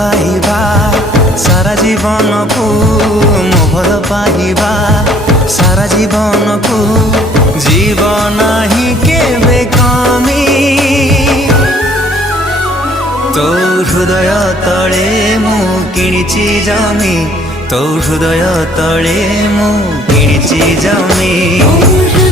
पाइबा सारा जीवन को मो भल पाइबा सारा जीवन को जीवन ही केबे कमी तो हृदय तले मु किणिची जमी तो हृदय तले मु किणिची जमी।